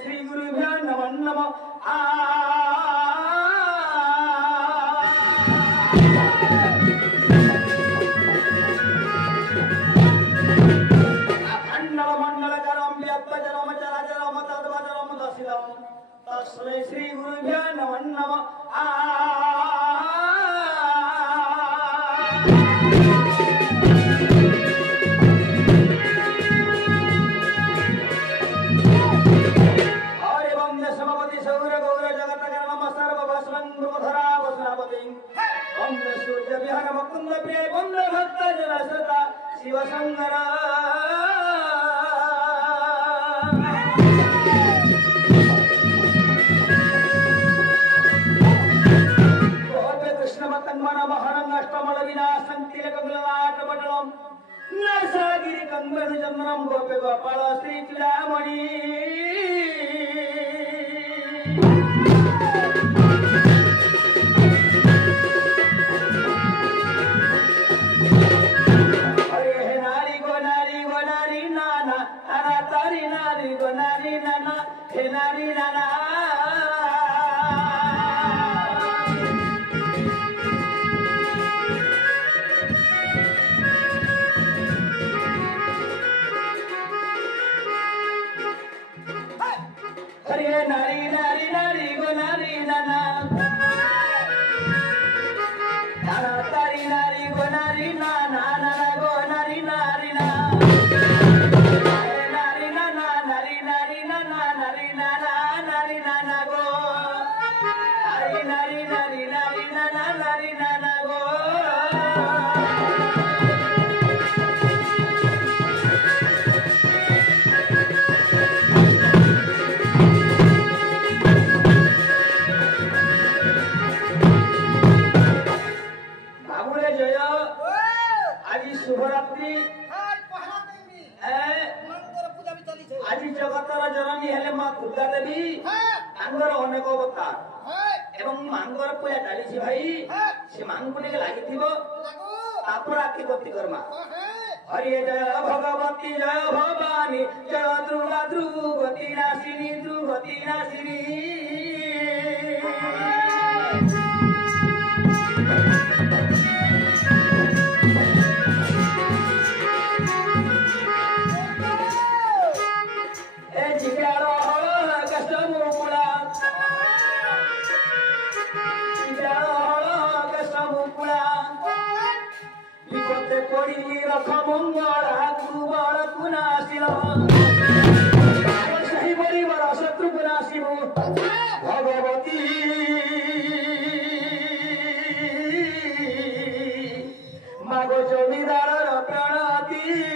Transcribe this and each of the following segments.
श्री गुरुभ्यो नमो नमः श्री गुरुभ्यो नमो नमः मुकुंद प्रिय बंद भक्त जन सदा शिव शंकर कृष्ण मतन्मन महरंग अष्टमल विनाशं तिलक गुलनाट पटलम नरसागिरी कंगन चंद्रम गोपे गोपाल श्री चूड़ामणि नारी नाना हे नारी नाना हरे नारी नारी नारी गो नारी नाना नाना तारी नारी गो नारी नाना नाना गो नारी नारी ना आज जगतर जननी हेले मां दुर्गा देवी तांगर अनेक अवतार एवं मांगर पूजा चली भाई से मांग को लगी तापर आखि गति कर्मा हरि जय भगवती जय भवानी जय दुर्गा ध्रुवती नाशिनी ध्रुवती नाशिनी रख मंगला गुरुवर कुनाशिल सही परिवार शत्रु कुनाशिव भगवती मागो जमीदार प्रणति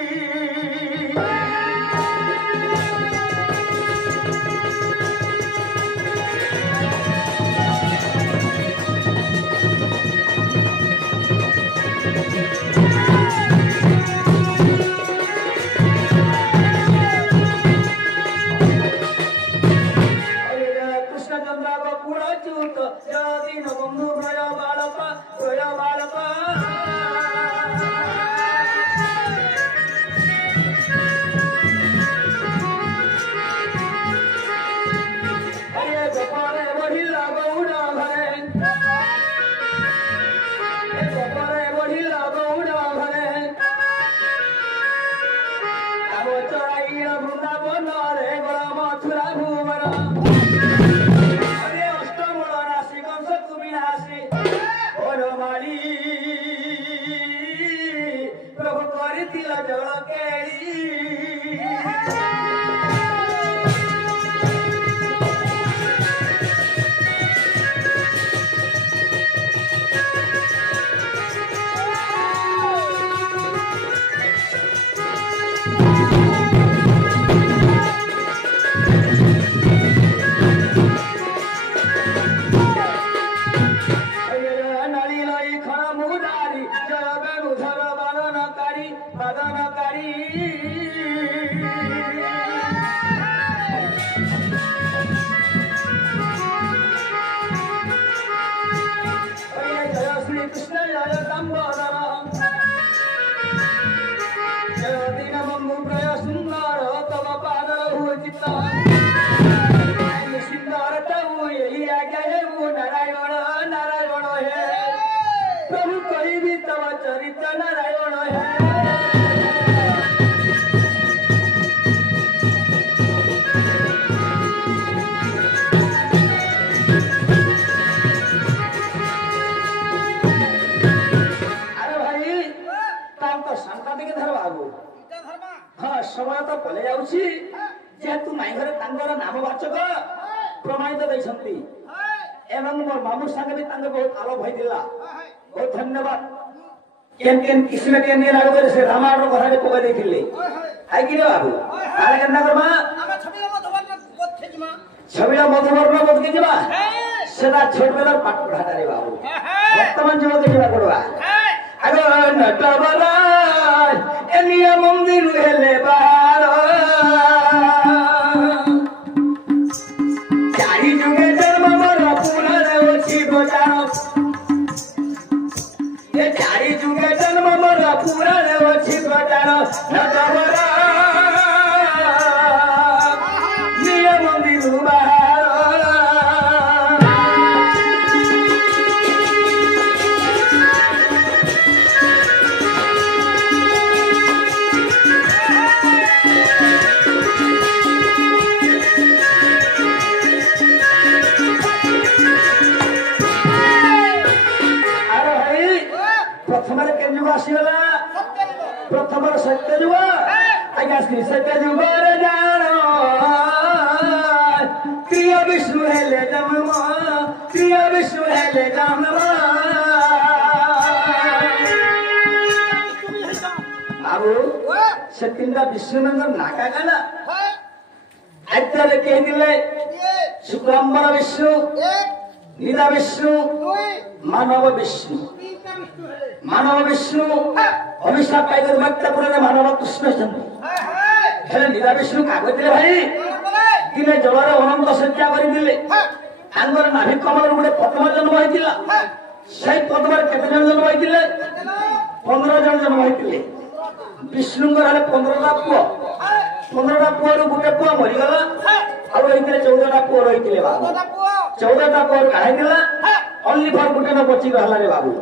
तव चरित नारायण है हाँ समय तो पले जाउछि जेतु माई घरे तांगर नामवाचक प्रमाणित दैछंती एवं मोर मामू संगे भी तांगे बहुत आलोक होइतिला बहुत धन्यवाद केन किसने के ने लागो से रामायण कथा जे पका देथिले हाय कि रे बाबू ताले केना करमा आमे छबिला मधुवर्ण बोध के जिबा सेदा छोट बेला पाठ पढ़ाता रे बाबू वर्तमान जीवन के जिबा पड़वा आगो नटबरा एलिया मंदिर हेले बारो चारि जुगे जन्म मोर पुनरे ओछि बजाओ ए चारि जुगे जन्म मोर पुनरे ओछि बजाओ नटबरा एलिया मंदिर बारो प्रथम सत्य जुग आज्ञा श्री सत्य जुग जान प्रिय विष्णु हेले जन्म प्रिय विष्णु हेले जन्म बाबू से तीन विष्णु नंदन नाका गाना आद्य कह दिले शुक्लांबर विष्णु निदा विष्णु मानव विष्णु मानव विष्णु अभिशाप पाई भक्तपुर मानव कृष्ण चंद्र निदा विष्णु कागज भाई दिने जलर अनंत सज्जा कर नाभि कमल गोटे पद्म जन्म होता से पद्म केते जन जन्म होते 15 जन जन्म होते विष्णु 15टा पुओ 15टा पुओ गोटे पुओ मरीगला और 14टा पुओ रही 14टा पुओ काढ़ाइला ओनली फॉर गोटे न बची गला रे बाबू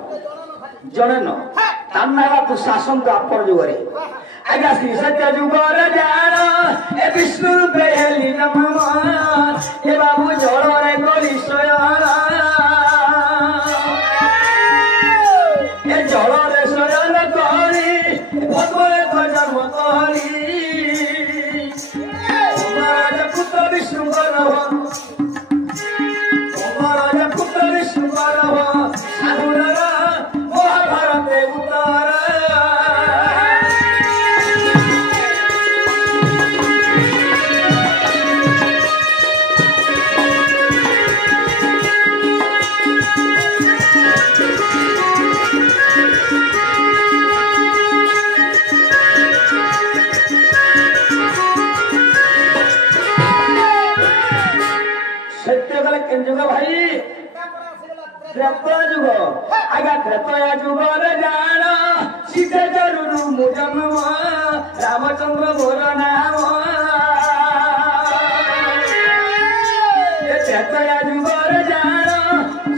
जने न तान्नाला तू शासन द्वापर जुगरे आज्ञा श्री सत्य जुगर जान ए विष्णु रूपे हेली नम ए बाबू जड़रे गली शयन ए जड़रे शयन करी भगवे जन्म करी महाराज पुत्र विष्णु गणव महाराज पुत्र विष्णु गणव साधुरा महाभारते उतार जुग भाई त्रेता जुग आज्ञा त्रेतया जुग जान सीते जरूर मु जन्म रामचंद्र मोर नाम त्रेतया जुग जान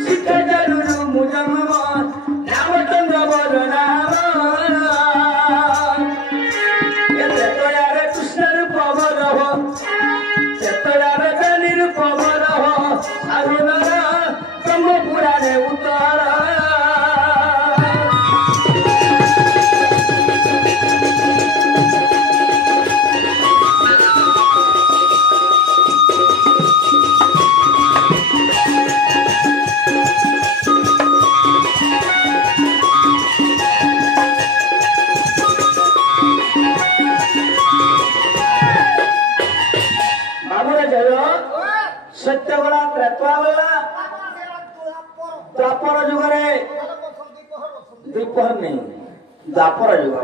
सीते जरूर मु जन्म रामचंद्र मोर नाम त्रेतया रे कृष्ण रूप बरह त्रेतया रे जनि रूप बरह साधुनरा ब्रह्म पुराणे उतारा बाबूरे जय सत्य गला त्रेतवा गला द्वापर जुगरे द्विपहर नहीं द्वापर जुग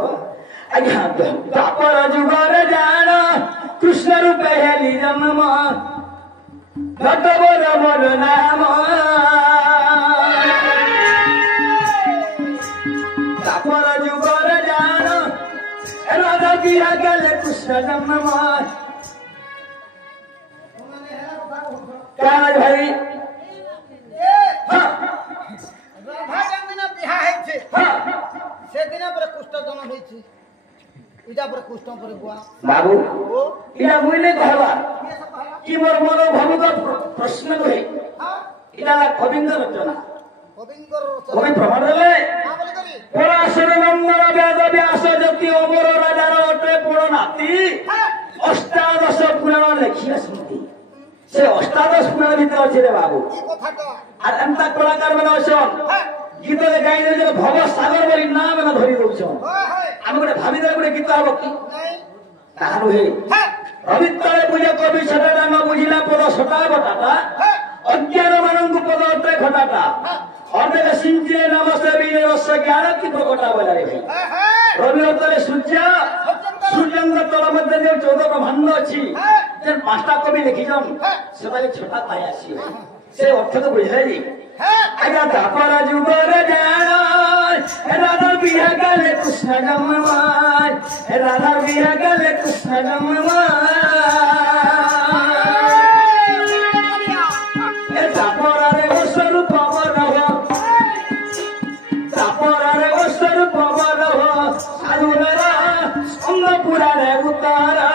आज्ञा द्वापर जुगरे जान कृष्ण रूपे हेली जन्म नटवर मोर नाम द्वापर जुगरे जान राधा की गले कृष्ण जन्म काज भाई हाँ राधा जन्म बिहा है ମୋର ଭବୁକ ପ୍ରଶ୍ନ କହେ ଏଇଟା କବିଙ୍କ ରଚନା କବି ପ୍ରମାଣ ଦେଲେ ପରାଶର ନନ୍ଦନ ବେଦ ବ୍ୟାସ ଜ୍ୟୋତି ଅମର ରାଜାର ଅଟେ ପୁର ନାତି ଅଷ୍ଟାଦଶ ପୁରାଣ ଲେଖିବା ସ୍ମୃତି ସେ ଅଷ୍ଟାଦଶ ପୁରାଣ ଭିତରେ ଅଛି ରେ ବାବୁ আর এমতা কলাকার মানে অছন গীত গাই দেছে ভব সাগর বলি না মানে ধরি দউছন আমি গোটে ভাবি দেলে গোটে গীত হব কি তাহা নুহে রবিত্তরে বুঝে কবি ছটাটা ন বুঝিলা পদ ছটা বটাটা অজ্ঞান মানঙ্কু পদ অটে ঘটাটা অর্ধেক সিঞ্চিলে নমস্তে বীরে রস জ্ঞান কি প্রকটা বলারে ভাই রবি অর্থরে সূর্য সূর্যঙ্গ তল মধ্যে যে 14 ব্রহ্মাণ্ড ଅଛି যে পাঁচটা কবি লিখিছন সেটাকে ছটা পাই আসি से अर्थ तो बुझाई आजा दापर जुगर जान राधा बिहा गले कृष्ण जमवान राधा बिहा गले कृष्ण जमवान ए दापर रे स्वरूप बरह दापर रे स्वरूप बरह साधुरा अंग पुरा रे उतारा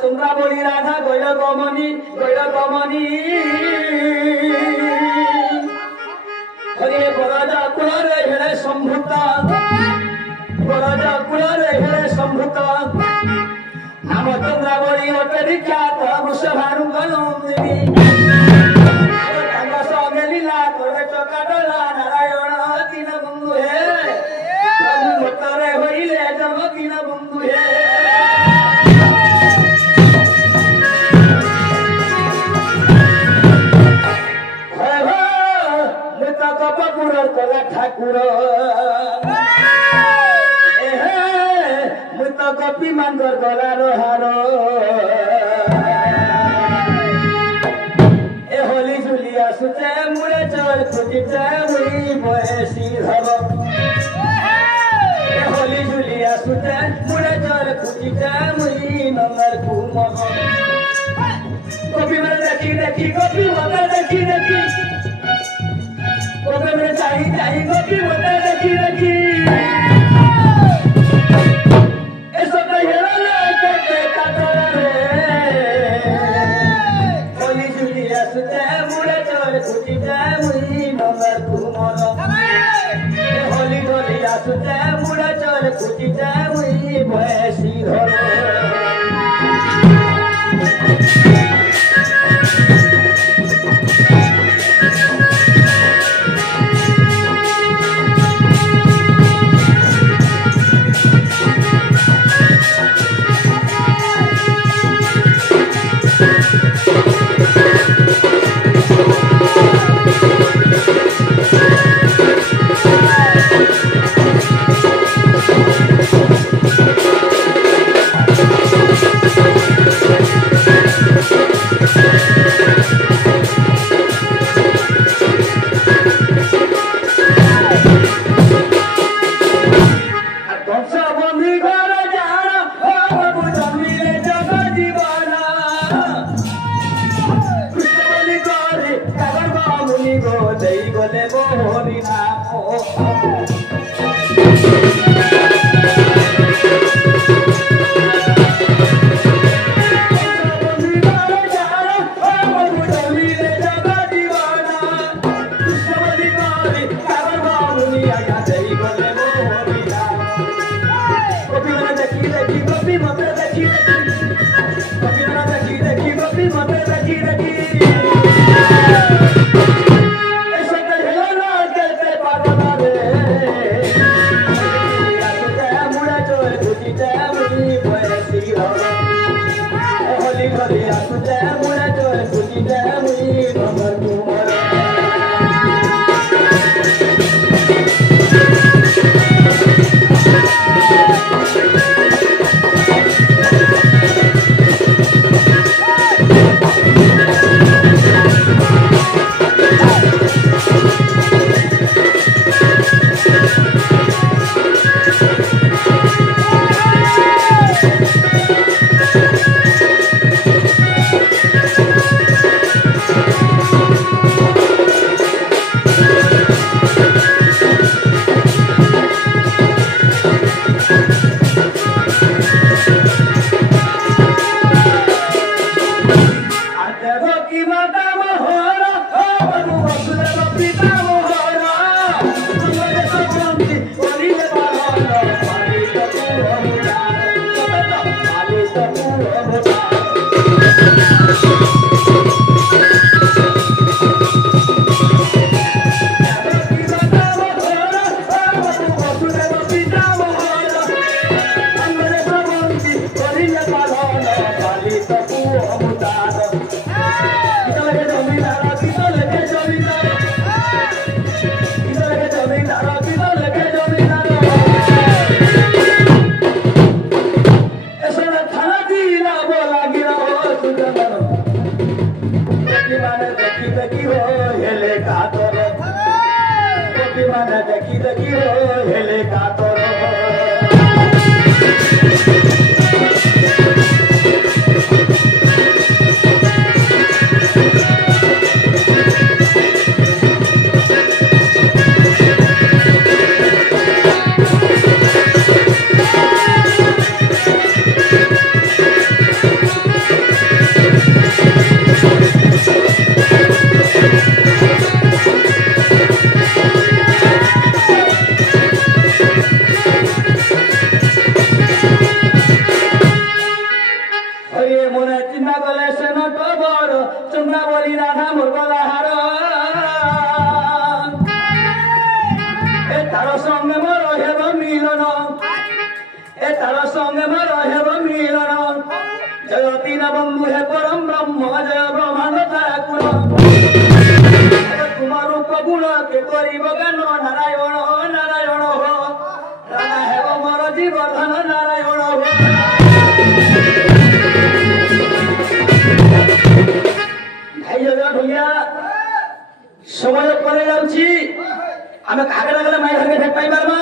चंद्रावली राधा गैल गमनी हरे बरजा कुल हेले संभूता बरजा कुल हेले संभूता नाम चंद्रावली अटे विख्यात वृषभानु गलमी संगे लीला करे चकाडला नारायण दीन बंधु हे प्रभु मतरे होइले जम दीन बंधु हे ठाकुर मुई तो कपी मांगर गलार हार ए होली झुली आसुचे मुड़े चल खुजिचे मुई बयसी धर ए होली झुली आसुचे मुड़े चल खुजिचे मुई नंगर कुमग कपी माने देखी देखी कपी माने देखी देखी में चाहिए गोपी होते देखी देखी ऐसा कहिए ना के काटोरा रे होली जुलिया सुते मुड़े चोर खुची जाए मुई नंबर कुमर होली जुलिया सुते मुड़े चोर खुची जाए मुई भैसी धर समय परे जाउची आमे कागड़ा गले माई घर के भेट पाई बारमा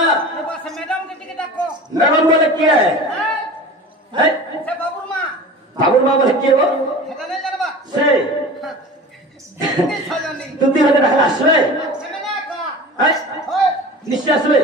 बस मैडम के टिकट डाको मैडम बोले क्या है से बाबूर मां बोले के वो हेता नहीं जानबा से कितनी सजनी तुती हते ढाला आसवे सेमेना का निश्चय आसवे